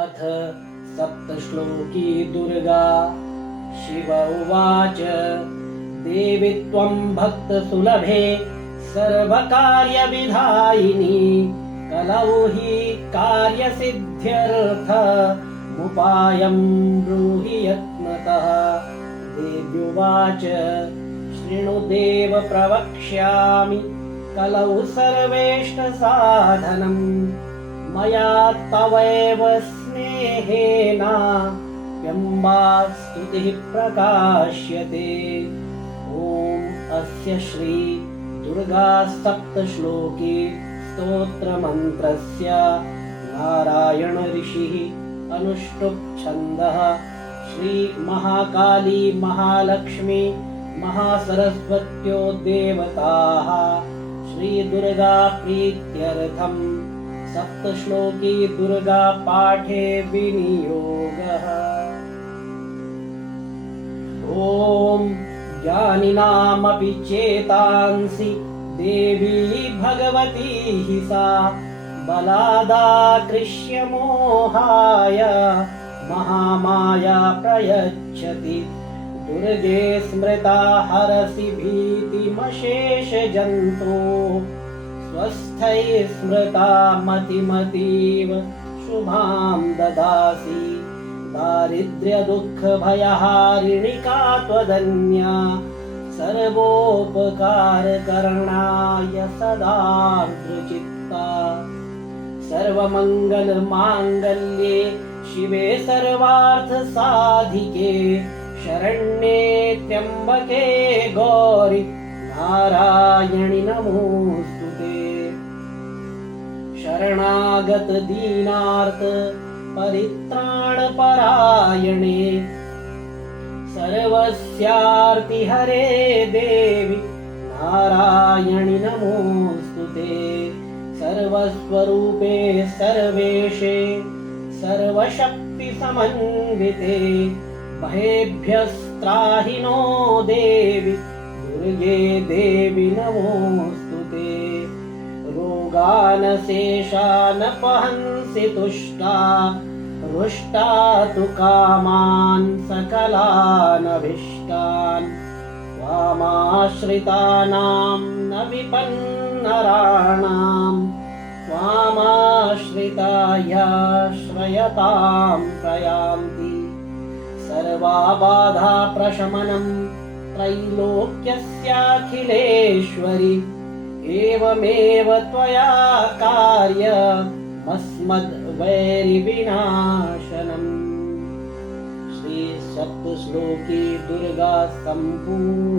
अथ सप्तश्लोकी दुर्गा। शिव उवाच देवि त्वं भक्तसुलभे सर्वकार्यविधायिनी कलौ हि कार्यसिद्ध्यर्थमुपायं ब्रूहि यत्नतः। देव्युवाच शृणु देव प्रवक्ष्यामि कलौ सर्वेष्टसाधनम् मया तवैव स्नेहेन बिम्बात् स्तुतिः प्रकाश्यते। ॐ अस्य श्री दुर्गा सप्तश्लोकी स्तोत्रमन्त्रस्य नारायण ऋषिः अनुष्टुप् छन्दः। श्री महाकाली महालक्ष्मी महासरस्वत्यो देवताः श्री दुर्गा प्रीत्यर्थम् सप्तश्लोकी दुर्गा पाठे विनियोगः। ॐ ज्ञानिनामपि चेतांसि देवी भगवती हि सा बलादाकृष्य मोहाय महामाया प्रयच्छति। दुर्गे स्मृता हरसि भीतिमशेषजन्तो स्वस्थैः स्मृता मतिमतीव शुभां ददासि। दारिद्र्यदुःखभयहारिणि का त्वदन्या सर्वोपकारकरणाय सदार्द्रचित्ता। सर्वमङ्गलमाङ्गल्ये शिवे सर्वार्थसाधिके शरण्ये त्र्यम्बके गौरि नारायणि नमोऽस्तुते। शरणागत दीनार्थ परित्राणपरायणे सर्वस्यार्तिहरे देवि नारायणि नमोऽस्तुते। सर्वस्वरूपे सर्वेशे सर्वशक्तिसमन्विते महेभ्यस्त्राहि नो देवि दुर्गे देवि नमोऽस्तुते। रोगानशेषानपहंसि तुष्टा रुष्टा तु कामान् सकलानभीष्टान्। त्वामाश्रितानां न विपन्नराणां त्वामाश्रितायाश्रयतां प्रयान्ति। सर्वाबाधाप्रशमनं त्रैलोक्यस्याखिलेश्वरि एवमेव त्वया कार्यमस्मद्वैरिविनाशनम्। श्री सप्तश्लोकी दुर्गा सम्पूर्ण।